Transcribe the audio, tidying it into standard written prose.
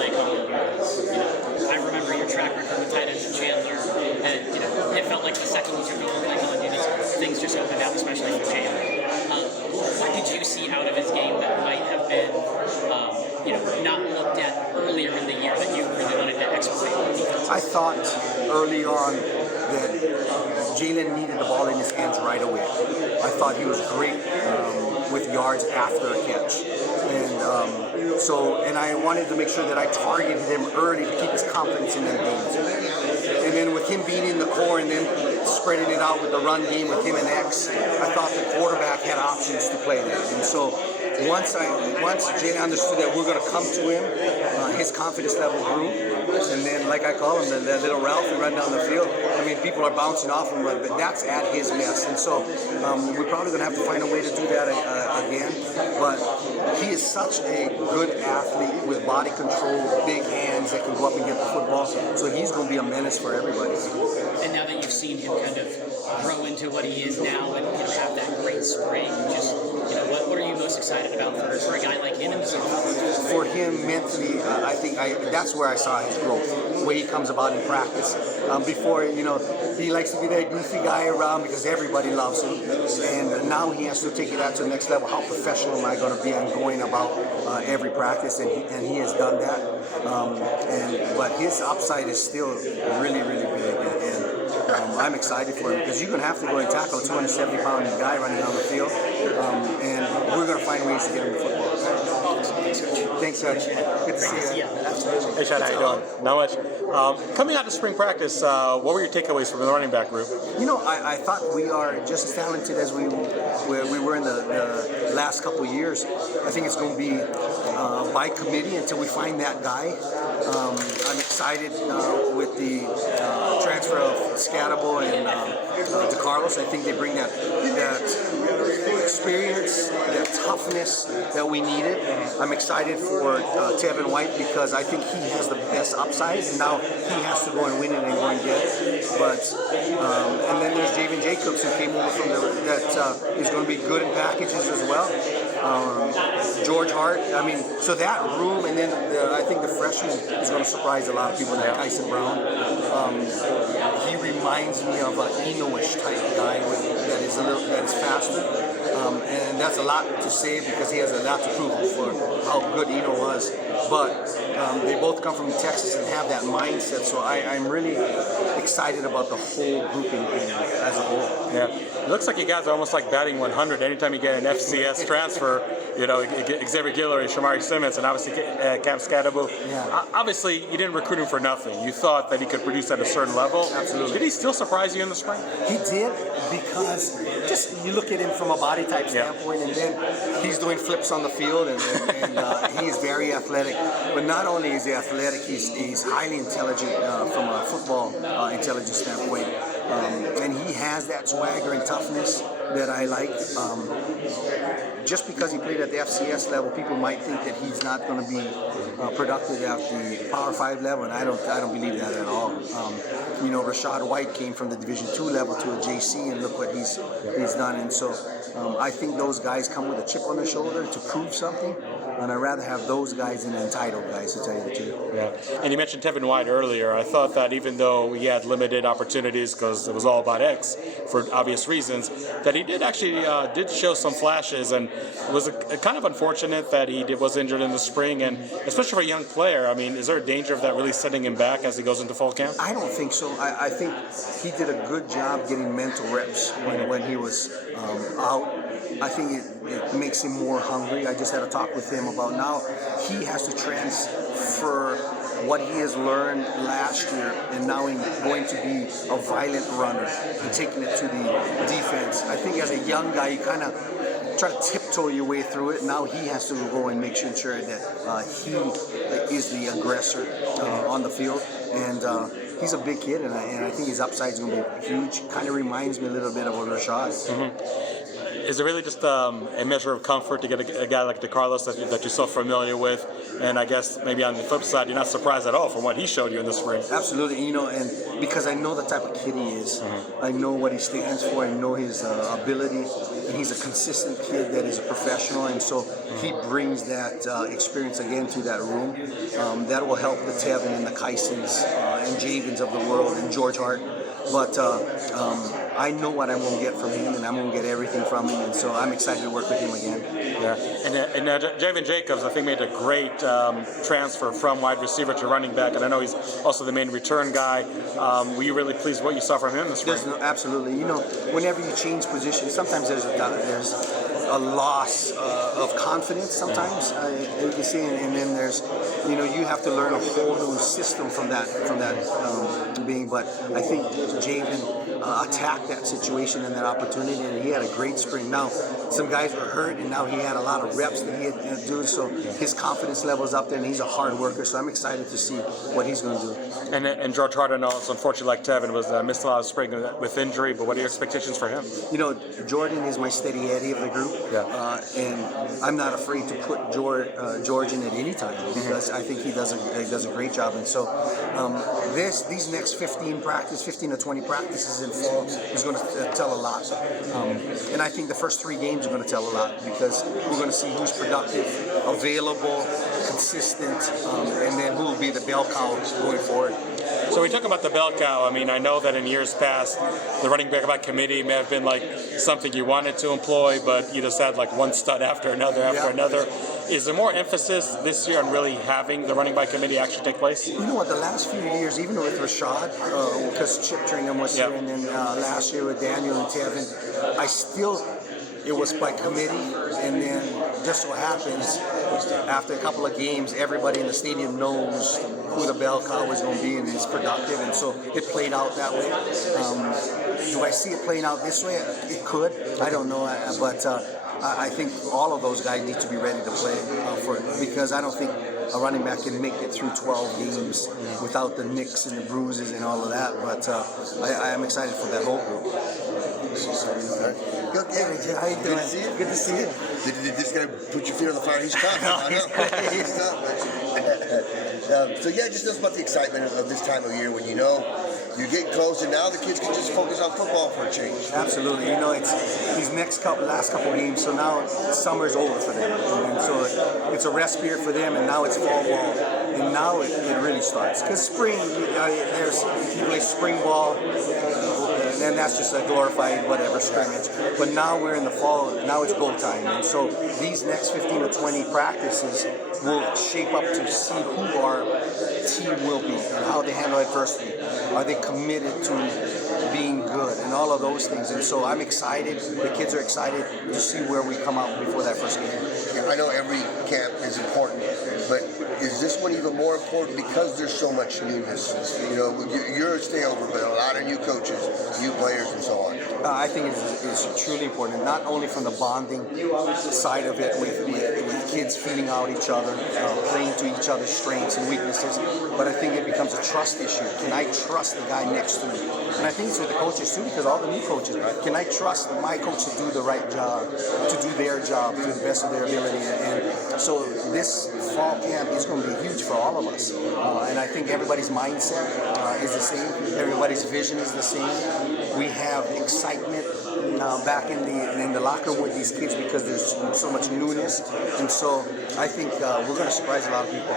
play calling. I remember your track record with tight ends and Chandler, and it felt like the second you took over play calling duties, things just opened up, especially for Chandler. What did you see out of his game that might have been, not looked at earlier in the year that you really wanted to exploit? I thought early on that Jalen needed the ball in his hands right away. I thought he was great with yards after a catch. And I wanted to make sure that I targeted him early to keep his confidence in them games. And then with him being in the core and then spreading it out with the run game with him and X, I thought the quarterback had options to play that. And so once Jalen understood that we're going to come to him, his confidence level grew. And then, like I call him, that little Ralph who run down the field, I mean, people are bouncing off him, but that's at his best. And so we're probably going to have to find a way to do that again. But he is such a good athlete with body control, big hands that can go up and get the football. So he's going to be a menace for everybody. And now that you've seen him kind of grow into what he is now and have that great spring, just what are you most excited about for a guy like him in this offense? For him mentally, I think that's where I saw his growth, the way he comes about in practice. Before, he likes to be that goofy guy around because everybody loves him. And now he has to take it out to the next level. How professional am I going to be on going about every practice? And he has done that. But his upside is still really, really big. And I'm excited for him because you're going to have to go and tackle a 270-pound guy running down the field. And we're going to find ways to get him to football. Thanks, Coach. Good to see you. Hey, Shaun, how you doing? Not much. Coming out to spring practice, what were your takeaways from the running back group? I thought we are just as talented as we were in the last couple of years. I think it's going to be by committee until we find that guy. I'm excited with the transfer of Scatable and DeCarlos. I think they bring that experience, that toughness that we needed. I'm excited for Tevin White because I think he has the best upside, and now he has to go and win it and go and get it. But and then there's Javen Jacobs who came over from that is going to be good in packages as well. George Hart. I mean, so that room, and then I think the freshman is going to surprise a lot of people. Like Tyson Brown. He reminds me of an Eno-ish type guy that is faster. And that's a lot to say because he has a lot to prove for how good Eno was. But they both come from Texas and have that mindset. So I'm really excited about the whole grouping as a whole. Yeah, it looks like you guys are almost like batting 100 anytime you get an FCS transfer. Xavier Guillory, Shamari Simmons, and obviously Cam Scatabo. Yeah. Obviously, you didn't recruit him for nothing. You thought that he could produce at a certain level. Absolutely. Did he still surprise you in the spring? He did, because just you look at him from a body type standpoint, and then he's doing flips on the field, and he's very athletic. But not only is he athletic, he's highly intelligent from a football intelligence standpoint. And he has that swagger and toughness that I like. Just because he played at the FCS level, people might think that he's not going to be productive at the Power 5 level, and I don't believe that at all. Rashad White came from the Division II level to a JC, and look what he's done. And so I think those guys come with a chip on their shoulder to prove something, and I'd rather have those guys than entitled guys, to tell you the truth. Yeah, and you mentioned Tevin White earlier. I thought that even though he had limited opportunities because it was all about X for obvious reasons, that he did actually did show some flashes, and it was kind of unfortunate that he was injured in the spring, and especially for a young player. I mean, is there a danger of that really setting him back as he goes into fall camp? I don't think so. I think he did a good job getting mental reps when he was out. I think it makes him more hungry. I just had a talk with him about now he has to transfer what he has learned last year, and now he's going to be a violent runner and taking it to the defense. I think as a young guy, you kind of try to tiptoe your way through it. Now he has to go and make sure that he is the aggressor on the field. And he's a big kid, and I think his upside is going to be huge. Kind of reminds me a little bit of Rashad. Mm-hmm. Is it really just a measure of comfort to get a guy like DeCarlos that you're so familiar with And I guess maybe on the flip side, you're not surprised at all from what he showed you in the spring. Absolutely, and because I know the type of kid he is, I know what he stands for, I know his ability, and he's a consistent kid that is a professional, and so he brings that experience again to that room. That will help the Tevin and the Kysons and Javens of the world and George Hart. But I know what I'm going to get from him, and I'm going to get everything from him, and so I'm excited to work with him again. Yeah, and Javen Jacobs, I think, made a great transfer from wide receiver to running back, and I know he's also the main return guy. Were you really pleased with what you saw from him this spring? Absolutely. Whenever you change positions, sometimes there's a loss of confidence. Sometimes you can see, and then there's, you have to learn a whole new system from that being. But I think Javen attacked that situation and that opportunity, and he had a great spring. Now, some guys were hurt, and now he had a lot of reps that he had to do, so his confidence level is up there, and he's a hard worker, so I'm excited to see what he's going to do. And George Hart, I know, it's unfortunately like Tevin, was missed a lot of spring with injury, but what are your expectations for him? Jordan is my steady Eddie of the group, and I'm not afraid to put George in at any time because I think he does a great job, and so these next 15 to 20 practices in fall is going to tell a lot, and I think the first 3 games are going to tell a lot because we're going to see who's productive, available, consistent, and then who will be the bell cow going forward. So we talk about the bell cow. I mean, I know that in years past, the running back committee may have been like something you wanted to employ, but you just had like one stud after another another. Is there more emphasis this year on really having the running back committee actually take place? You know what, the last few years, even with Rashad, because Chip Tringham was here, and then last year with Daniel and Tevin, it was by committee, and then just so happens, after a couple of games, everybody in the stadium knows who the bell cow is going to be, and it's productive, and so it played out that way. Do I see it playing out this way? It could. I don't know, but I think all of those guys need to be ready to play for it, because I don't think a running back can make it through 12 games without the nicks and the bruises and all of that, but I am excited for that whole group. Good, how you doing? Good to see you. Good to see you. Did this guy put your feet on the fire? He's tough. No, I know. He's tough. So yeah, just tell us about the excitement of this time of year when you're getting close, and now the kids can just focus on football for a change. Absolutely. It's these last couple games, so now summer's over for them, and so it's a rest period for them, and now it's fall ball, and now it really starts. Because spring, you play spring ball, and that's just a glorified whatever scrimmage. But now we're in the fall, now it's go time, and so these next 15 to 20 practices will shape up to see who our team will be and how they handle adversity. Are they committed to being good and all of those things? And so I'm excited. The kids are excited to see where we come out before that first game. I know every camp is important, but is this one even more important because there's so much newness? You're a stayover, but a lot of new coaches, new players, and so on. I think it's truly important, not only from the bonding side of it with kids feeding out each other, playing to each other's strengths and weaknesses, but I think it becomes a trust issue. Can I trust the guy next to me? And I think it's with the coaches too, because all the new coaches, can I trust my coach to do the right job, to do their job to the best of their ability? And so this fall camp is going to be huge for all of us. And I think everybody's mindset is the same. Everybody's vision is the same. We have excitement back in the locker room with these kids because there's so much newness. And so I think we're going to surprise a lot of people.